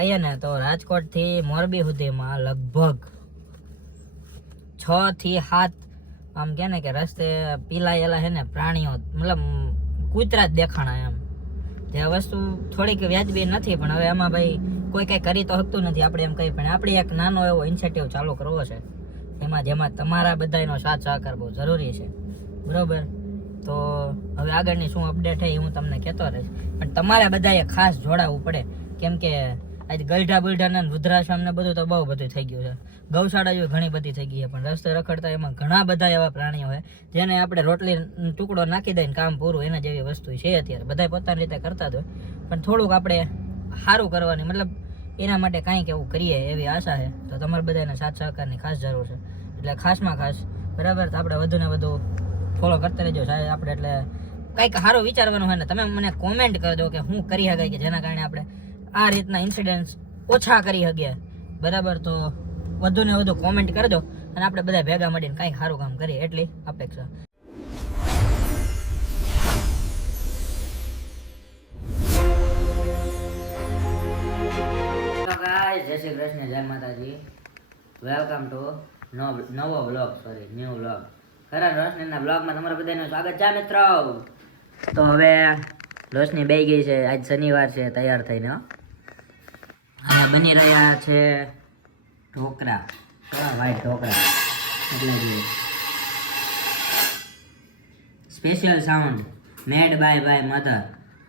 કહીએ ને તો રાજકોટથી મોરબી સુધીમાં લગભગ છ થી સાત, આમ કે ને કે રસ્તે પીલાયેલા છે ને પ્રાણીઓ, મતલબ કૂતરા જ દેખાણા એમ. જે વસ્તુ થોડીક વ્યાજબી નથી, પણ હવે એમાં ભાઈ કોઈ કઈ કરી તો શકતું નથી આપણે એમ કહી પણ આપણે એક નાનો એવો ઇન્સેટિવ ચાલુ કરવો છે. એમાં જેમાં તમારા બધાનો સાથ સહકાર બહુ જરૂરી છે. બરોબર? તો હવે આગળની શું અપડેટ છે એ હું તમને કહેતો રહીશ. પણ તમારે બધાએ ખાસ જોડાવવું પડે. કેમ કે આજે ગલઢા બલઢા ને વૃદ્ધાશ્રમ ને બધું તો બહુ બધું થઈ ગયું છે. ગૌશાળા જો ઘણી બધી થઈ ગઈ છે, પણ રસ્તે રખડતા એમાં ઘણા બધા એવા પ્રાણીઓ હોય જેને આપણે રોટલી ટુકડો નાખી દઈને કામ પૂરું એના જેવી વસ્તુ છે અત્યારે. બધા પોતાની રીતે કરતા જ હોય. પણ થોડુંક આપણે સારું કરવાની, મતલબ એના માટે કાંઈક એવું કરીએ એવી આશા છે. તો તમારે બધાને સાથ સહકારની ખાસ જરૂર છે. એટલે ખાસમાં ખાસ, બરાબર? તો આપણે વધુ ને વધુ ફોલો કરતા રહેજો. સાહેબ, આપણે એટલે કંઈક સારું વિચારવાનું હોય ને, તમે મને કોમેન્ટ કરજો કે હું કરી શકાય કે જેના કારણે આપણે આ રીતના ઇન્સિડન્ટ્સ ઓછા કરી શકીએ બરાબર, તો વધુ ને વધુ કોમેન્ટ કરજો અને આપણે બધા ભેગા મળીને કંઈક સારું કામ કરીએ એટલી અપેક્ષા. જય શ્રી કૃષ્ણ, જય માતાજી. વેલકમ ટુ નવો બ્લોગ સોરી ન્યૂ બ્લોગ ખરા રોશનીના બ્લોગમાં તમારા બધાનું સ્વાગત છે, મિત્રો. તો હવે રોશની બે ગઈ છે, આજ શનિવાર છે, તૈયાર થઈને. અને બની રહ્યા છે ઢોકળા કેવા વ્હાઈટ ઢોકળા એટલે special sound made by by mother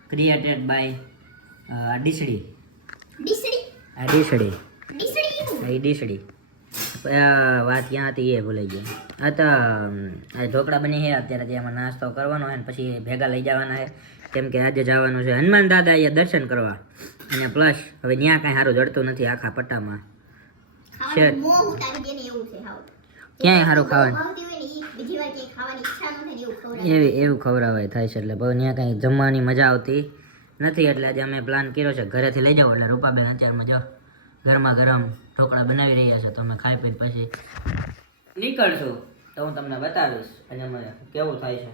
created by ડીસડી ડીસડી આ ડીસડી ડીસડી ડીસડી આ વાત ક્યાં હતી એ ભૂલાઈ ગયો આ તો આ ઢોકળા બની છે અત્યારે એમાં નાસ્તો કરવાનો છે પછી ભેગા લઈ જવાના છે. કેમ કે આજે જવાનું છે હનુમાન દાદા અહીંયા દર્શન કરવા. અને પ્લસ હવે ત્યાં કાંઈ સારું જડતું નથી આખા પટ્ટામાં. હાવ. ક્યાંય સારું ખાવાનું? એવું એવી ખવડાવાય થાય છે એટલે બહુ ત્યાં કાંઈ જમવાની મજા આવતી નથી એટલે આજે અમે પ્લાન કર્યો છે ઘરેથી લઈ જાઓ એટલે રૂપાબેન અત્યારમાં જો ગરમા ગરમ ઢોકળા બનાવી રહ્યા છે તો અમે ખાઈ પીને પછી નીકળશું તો હું તમને બતાવીશ અને અમે કેવું થાય છે.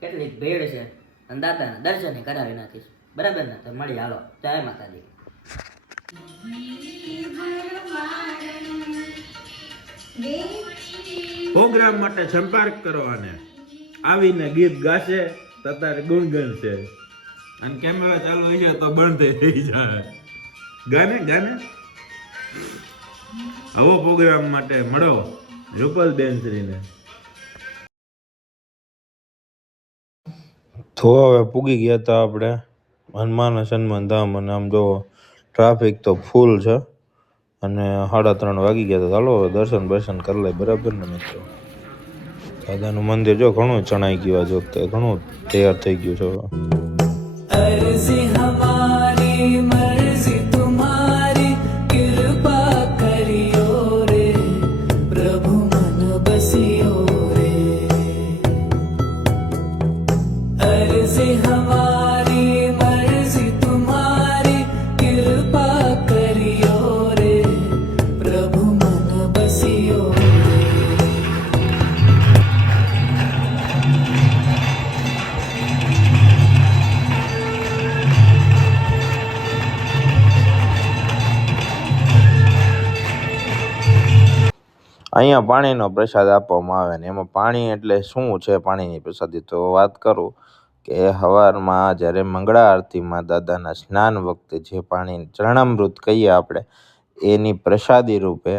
કેટલી ભીડ છે. અને દાદાના દર્શન કરાવી નાખીશ. બરાબર ને? તો મળી હાલો. જય માતાજી. પ્રોગ્રામ માટે સંપર્ક કરો અને આવીને ગીત ગાશે તતારે ગુણગન છે. અને કેમેરા ચાલુ હશે તો બંધ થઈ જાય. ગાને ગાને? આવો પ્રોગ્રામ માટે મળો રૂપલ બેનશ્રીને તો હવે પૂગી ગયા હતા આપણે. હનુમાન સન્માન ધામ અને આમ જો ટ્રાફિક તો ફૂલ છે. અને સાડા ત્રણ વાગી ગયા હતા ચાલો દર્શન બર્શન કરી લે બરાબર ને મિત્રો? દાદાનું મંદિર જો ઘણું ચણાઈ ગયું આ જો તે ઘણું તૈયાર થઈ ગયું છે. અહીંયા પાણીનો પ્રસાદ આપવામાં આવે ને એમાં પાણી એટલે શું છે પાણીની પ્રસાદી? તો વાત કરું કે સવારમાં જ્યારે મંગળા આરતીમાં દાદાના સ્નાન વખતે જે પાણી ચરણામૃત કહીએ આપણે, એની પ્રસાદી રૂપે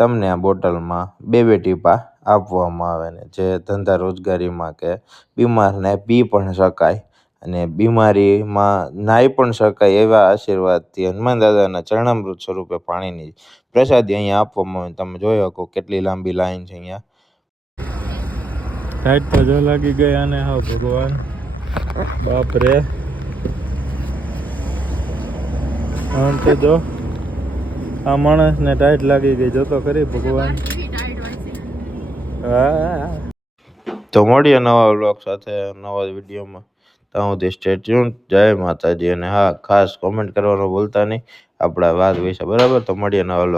તમને આ બોટલમાં બે બે ટીપા આપવામાં આવે ને, જે ધંધા રોજગારીમાં કે બીમારને પી પણ શકાય. અને બીમારીમાં નાહી પણ શકાય એવા આશીર્વાદથી હનુમાન દાદાના ચરણામૃત સ્વરૂપે પાણીની પ્રસાદી અહીંયા આપવામાં આવે. તમે જોઈ શકો કેટલી લાંબી લાઈન છે અહીંયા. ટાઈટ તો જો લાગી ગયા ને હા ભગવાન. બાપ રે. આમ તો જો આ માણસને ટાઈટ લાગી ગઈ. જોતો ખરી ભગવાન. હા. તો મળીએ નવા બ્લોગ સાથે નવા વિડીયોમાં ત્યાં સુધી સ્ટે ટ્યુન જય માતાજી. અને હા, ખાસ કોમેન્ટ કરવાનું ભૂલતા નહીં. આપણા વાત વિશે બરાબર તો મળીએ નવા